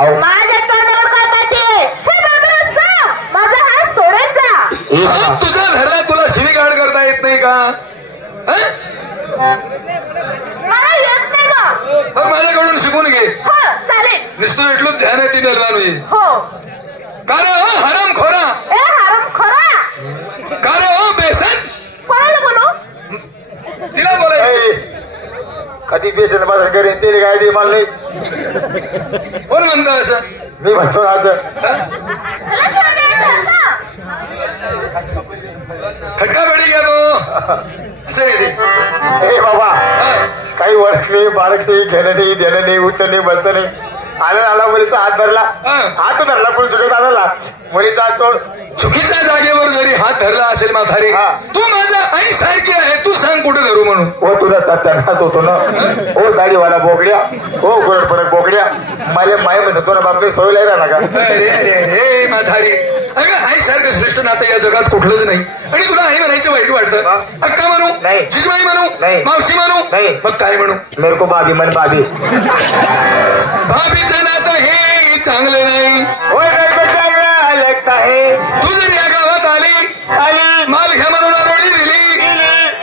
माझ्या तोंडावर काय पाठी हे बाबा सांग माझा हात सोडत जा. तुझ्या घरला तुला शिवीगाळ करता येत नाही का? मला येत नाही का? मग माझ्याकडून शिकून घे. हो चालेल. नुसतं એટલું ध्यान येते बेलवानुई. हो का रे हो हराम खोरा? ए हराम खोरा. का रे हो बेसन? कोणाला बोलू? तिला बोलायचं. कधी बेसन बाजार करेन ते काय ते मला नाही. कोण म्हणतो असं? मी म्हणतो आज मला शिवाय द्यायचं असं? खटका बेडी घ्या तो असं नाही ते. हे बाबा काही वर्ष नाही बारक नाही घेणं नाही देणं नाही उठणं नाही बसणं नाही. आला मुलीचा हात धरला हात धरला पण चुकत आला मुलीचा हात सोड. चुकीच्या जागेवर जरी हात धरला असेल म्हातारी तू माझ्या आई सारखी आहे तू सांग कुठे धरू म्हणून. हो तुझा सत्यानाश होतो ना. हो दाढीवाला बोकड्या हो गोरड पडक बोकड्या माझ्या माय म्हणतो ना बापरे सोयला राहिला का? अरे म्हातारी अगं आई सारखं श्रेष्ठ नातं या जगात कुठलंच नाही आणि तुला आई म्हणायचं वाईट वाटतं. अक्का म्हणू नाही. जिजबाई म्हणू नाही. मावशी म्हणू नाही. मग काय म्हणू? मेरे को भाभी मन भाभी. भाभीचं नातं हे चांगलं नाही. होय मेरे को चांगला लगता है. तू जर या गावात आली माल घ्या म्हणून आरोळी दिली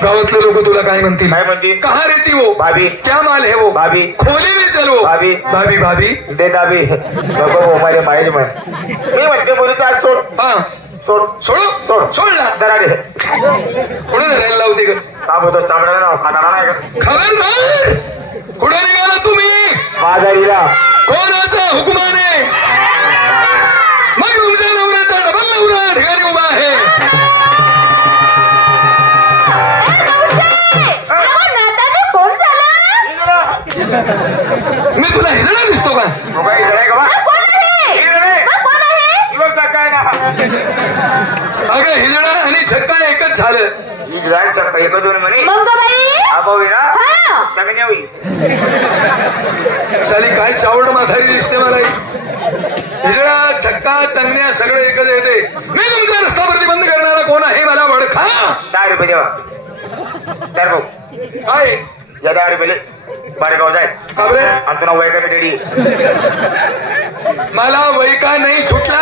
गावातले लोक तुला काय म्हणतील? काय म्हणतील? कहा रहती वो भाभी. क्या माल है वो भाभी. खोली में चलो भाभी. भाभी भाभी दे दाबी नको हो माझ्या मायच म्हण. मी म्हणते मुलीचा हात सोड. हा सोड सोडू सोड सोडला दराडे कुठे धरायला लावते ग? सांगतो चामड्याला नाव खाताना नाही का? खबरदार कुठे निघाला तुम्ही? बाजारीला कोणाच्या हुकुमाने? मग तुमच्या नवऱ्याचा डबल नवरा ठिकाणी उभा आहे. फोन झाला. मी तुला हिजडा दिसतो का? तो काही जणाय का बा? कोण आहे? कोण आहे? दिवस काय ना अगं हिजडा आणि छक्का एकच झालं. ही जाय चक्का एक दोन म्हणे मंगबाई आबावीरा हा चगण्या होई. साली काय चावड म्हातारी दिसते मला. हिजडा छक्का चंगण्या सगळं एकच येते. मी तुमचा रस्ता प्रतिबंध करणारा कोण आहे मला वडखा. 10 रुपये देवा. दर भाऊ काय या 10 रुपये बाडेगाव जाय बाबरे आणि तुला वय कमी तेडी मला वैका नाही सुटला.